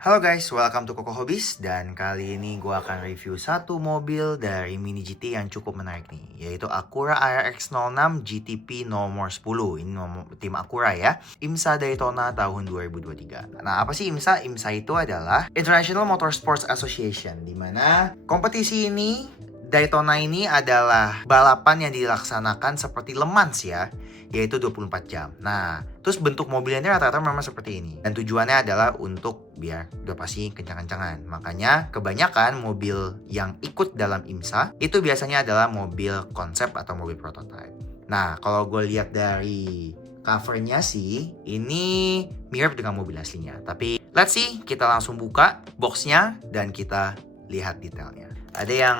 Halo guys, welcome to Koko Hobbies. Dan kali ini gue akan review satu mobil dari Mini GT yang cukup menarik nih, yaitu Acura ARX06 GTP nomor 10. Ini tim Acura ya, IMSA Daytona tahun 2023. Nah, apa sih IMSA? IMSA itu adalah International Motorsports Association, dimana kompetisi ini, Daytona ini adalah balapan yang dilaksanakan seperti Le Mans ya, yaitu 24 jam. Nah, terus bentuk mobilnya ini rata-rata memang seperti ini. Dan tujuannya adalah untuk biar udah pasti kencang-kencangan. Makanya kebanyakan mobil yang ikut dalam IMSA itu biasanya adalah mobil konsep atau mobil prototype. Nah, kalau gue lihat dari covernya sih, ini mirip dengan mobil aslinya. Tapi let's see, kita langsung buka boxnya dan kita lihat detailnya. Ada yang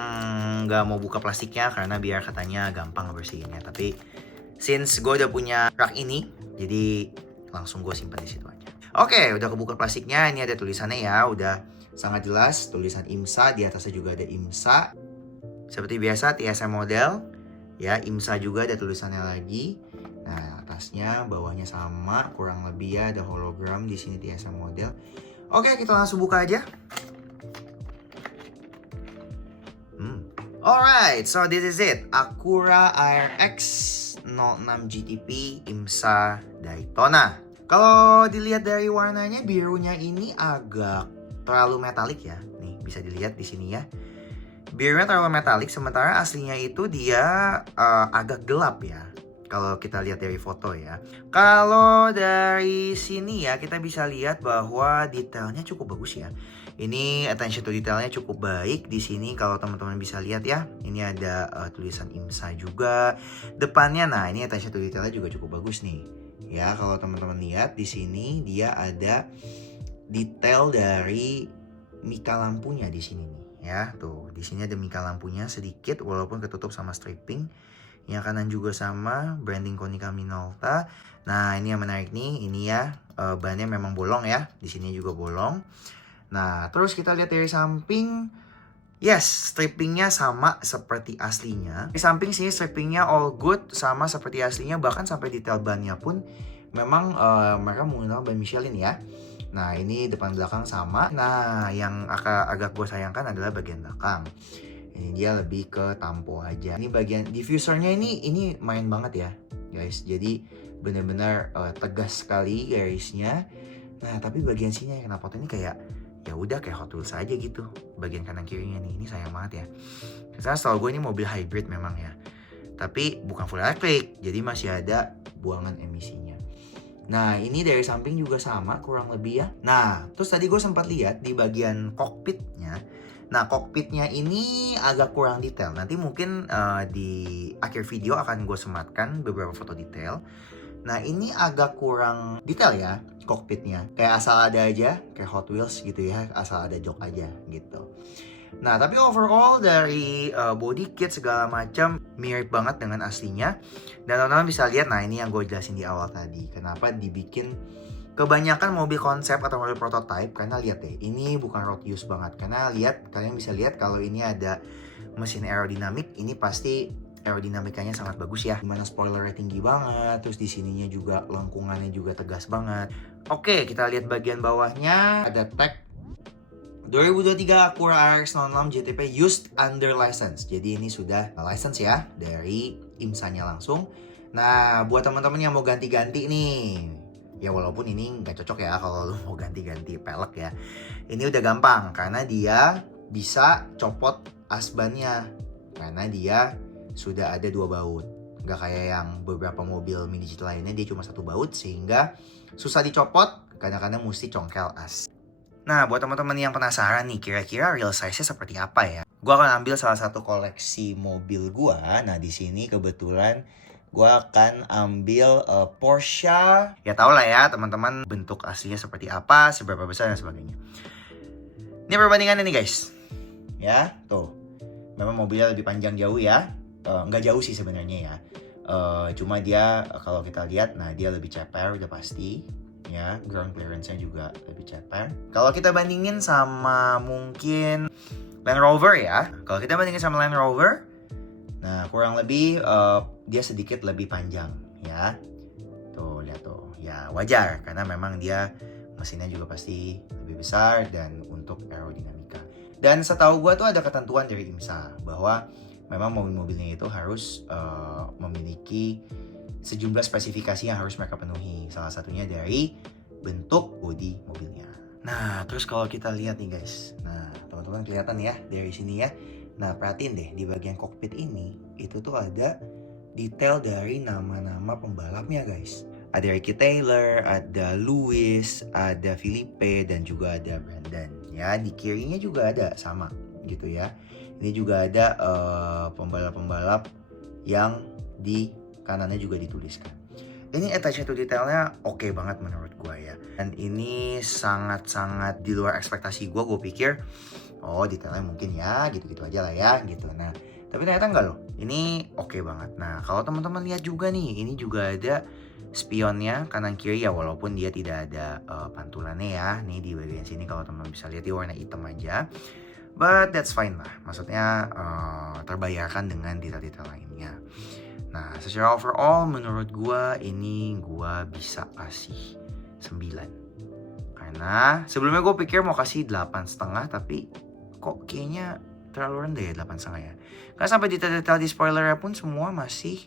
nggak mau buka plastiknya karena biar katanya gampang bersihinnya. Tapi since gue udah punya rak ini, jadi langsung gue simpan di situ aja. Oke, udah kebuka plastiknya. Ini ada tulisannya ya, udah sangat jelas tulisan IMSA. Di atasnya juga ada IMSA. Seperti biasa TSM model. Ya, IMSA juga ada tulisannya lagi. Nah, atasnya, bawahnya sama, kurang lebih ya ada hologram di sini TSM model. Oke, kita langsung buka aja. Alright, so this is it. Acura ARX06 GTP IMSA Daytona. Kalau dilihat dari warnanya, birunya ini agak terlalu metalik ya. Nih, bisa dilihat di sini ya. Birunya terlalu metalik, sementara aslinya itu dia agak gelap ya. Kalau kita lihat dari foto ya. Kalau dari sini ya, kita bisa lihat bahwa detailnya cukup bagus ya. Ini attention to detailnya cukup baik di sini kalau teman-teman bisa lihat ya. Ini ada tulisan IMSA juga. Depannya, nah ini attention to detailnya juga cukup bagus nih. Ya, kalau teman-teman lihat di sini dia ada detail dari mika lampunya di sini nih. Ya, tuh di sini ada mika lampunya sedikit walaupun ketutup sama striping. Yang kanan juga sama, branding Konica Minolta. Nah, ini yang menarik nih, ini ya bannya memang bolong ya. Di sini juga bolong. Nah, terus kita lihat dari samping. Yes, strippingnya sama seperti aslinya. Di samping sini strippingnya all good, sama seperti aslinya. Bahkan sampai detail bannya pun memang mereka menggunakan ban Michelin ya. Nah, ini depan belakang sama. Nah, yang agak gue sayangkan adalah bagian belakang. Ini dia lebih ke tampo aja. Ini bagian diffusernya ini main banget ya, guys. Jadi benar-benar tegas sekali garisnya. Nah, tapi bagian sini yang knalpot ini kayak ya udah kayak Hot Wheels aja gitu. Bagian kanan kirinya nih, ini sayang banget ya. Karena setahu gue ini mobil hybrid memang ya. Tapi bukan full electric, jadi masih ada buangan emisinya. Nah, ini dari samping juga sama kurang lebih ya. Nah, terus tadi gue sempat lihat di bagian kokpitnya. Nah, kokpitnya ini agak kurang detail. Nanti mungkin di akhir video akan gue sematkan beberapa foto detail. Nah, ini agak kurang detail ya kokpitnya. Kayak asal ada aja, kayak Hot Wheels gitu ya. Asal ada jok aja gitu. Nah, tapi overall dari body kit segala macam mirip banget dengan aslinya. Dan teman-teman bisa lihat, nah ini yang gue jelasin di awal tadi. Kenapa dibikin kebanyakan mobil konsep atau mobil prototype. Karena lihat deh, ini bukan road use banget. Karena lihat, kalian bisa lihat kalau ini ada mesin aerodinamik, ini pasti aerodinamikanya sangat bagus ya. Dimana spoilernya tinggi banget, terus di sininya juga lengkungannya juga tegas banget. Oke, kita lihat bagian bawahnya ada tag 2023 Acura ARX06 GTP used under license. Jadi ini sudah license ya dari IMSA-nya langsung. Nah, buat teman-teman yang mau ganti-ganti nih, ya walaupun ini nggak cocok ya kalau lu mau ganti-ganti pelek ya. Ini udah gampang karena dia bisa copot asbannya. Karena dia sudah ada 2 baut. Nggak kayak yang beberapa mobil mini GT lainnya dia cuma 1 baut sehingga susah dicopot, kadang-kadang mesti congkel as. Nah, buat teman-teman yang penasaran nih, kira-kira real size-nya seperti apa ya? Gua akan ambil salah satu koleksi mobil gua. Nah, di sini kebetulan gua akan ambil Porsche. Ya tau lah ya, teman-teman, bentuk aslinya seperti apa, seberapa besar dan sebagainya. Ini perbandingannya nih, guys. Ya, tuh. Memang mobilnya lebih panjang jauh ya. Nggak jauh sih sebenarnya ya. Cuma dia kalau kita lihat, nah dia lebih ceper udah pasti. Ya, ground clearance-nya juga lebih ceper. Kalau kita bandingin sama mungkin Land Rover ya. Kalau kita bandingin sama Land Rover, nah kurang lebih dia sedikit lebih panjang ya. Tuh, lihat tuh. Ya, wajar karena memang dia mesinnya juga pasti lebih besar dan untuk aerodinamika. Dan setahu gue tuh ada ketentuan dari IMSA bahwa memang mobil-mobilnya itu harus memiliki sejumlah spesifikasi yang harus mereka penuhi. Salah satunya dari bentuk bodi mobilnya. Nah, terus kalau kita lihat nih guys. Nah, teman-teman kelihatan ya dari sini ya. Nah, perhatiin deh di bagian kokpit ini itu tuh ada detail dari nama-nama pembalapnya guys. Ada Ricky Taylor, ada Lewis, ada Felipe, dan juga ada Brandon. Ya, di kirinya juga ada sama gitu ya. Ini juga ada pembalap-pembalap yang di kanannya juga dituliskan. Ini attention to detailnya oke banget menurut gue ya. Dan ini sangat-sangat di luar ekspektasi gue. Gue pikir, oh detailnya mungkin ya gitu-gitu aja lah ya gitu. Nah, tapi ternyata enggak loh. Ini oke banget. Nah, kalau teman-teman lihat juga nih, ini juga ada spionnya kanan kiri ya, walaupun dia tidak ada pantulannya ya. Nih di bagian sini kalau teman-teman bisa lihat di warna hitam aja. But that's fine lah. Maksudnya terbayarkan dengan detail-detail lainnya. Nah, secara overall menurut gue ini gue bisa kasih 9. Karena sebelumnya gue pikir mau kasih 8,5, tapi kok kayaknya terlalu rendah ya 8,5 ya. Karena sampai detail-detail di spoilernya pun semua masih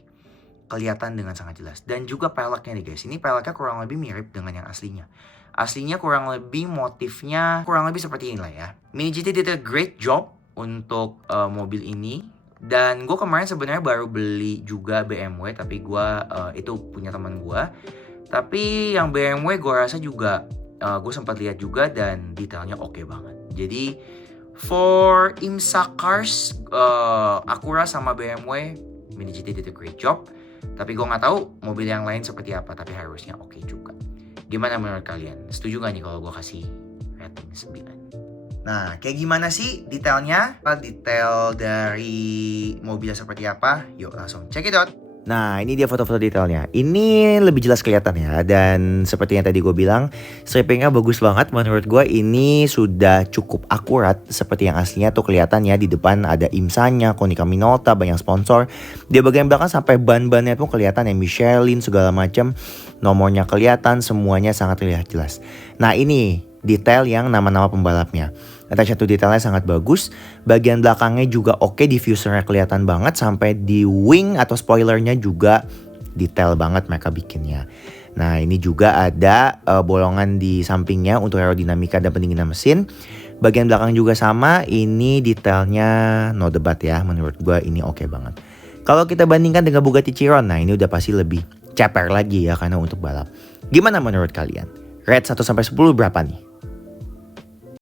kelihatan dengan sangat jelas. Dan juga peleknya nih guys, ini peleknya kurang lebih mirip dengan yang aslinya. Aslinya kurang lebih motifnya kurang lebih seperti inilah ya. Mini GT did a great job untuk mobil ini. Dan gue kemarin sebenarnya baru beli juga BMW, tapi gue itu punya teman gue. Tapi yang BMW gue rasa juga gue sempat lihat juga dan detailnya oke banget. Jadi for IMSA cars, Acura sama BMW, Mini GT did a great job. Tapi gue nggak tahu mobil yang lain seperti apa, tapi harusnya oke juga. Gimana menurut kalian? Setuju gak nih kalau gue kasih rating 9? Nah, kayak gimana sih detailnya? Detail dari mobilnya seperti apa? Yuk langsung check it out. Nah, ini dia foto-foto detailnya. Ini lebih jelas kelihatan ya. Dan seperti yang tadi gue bilang, strippingnya bagus banget. Menurut gue ini sudah cukup akurat. Seperti yang aslinya tuh kelihatan ya. Di depan ada IMSA-nya, Konica Minolta, banyak sponsor. Di bagian belakang sampai ban-bannya pun kelihatan ya. Michelin segala macam. Nomornya kelihatan, semuanya sangat terlihat jelas. Nah, ini detail yang nama-nama pembalapnya. Attention to detailnya sangat bagus. Bagian belakangnya juga oke, diffusernya kelihatan banget. Sampai di wing atau spoilernya juga detail banget mereka bikinnya. Nah, ini juga ada bolongan di sampingnya untuk aerodinamika dan pendinginan mesin. Bagian belakang juga sama. Ini detailnya no debat ya. Menurut gue ini oke banget. Kalau kita bandingkan dengan Bugatti Chiron, nah ini udah pasti lebih ceper lagi ya karena untuk balap. Gimana menurut kalian? Rate 1-10 berapa nih?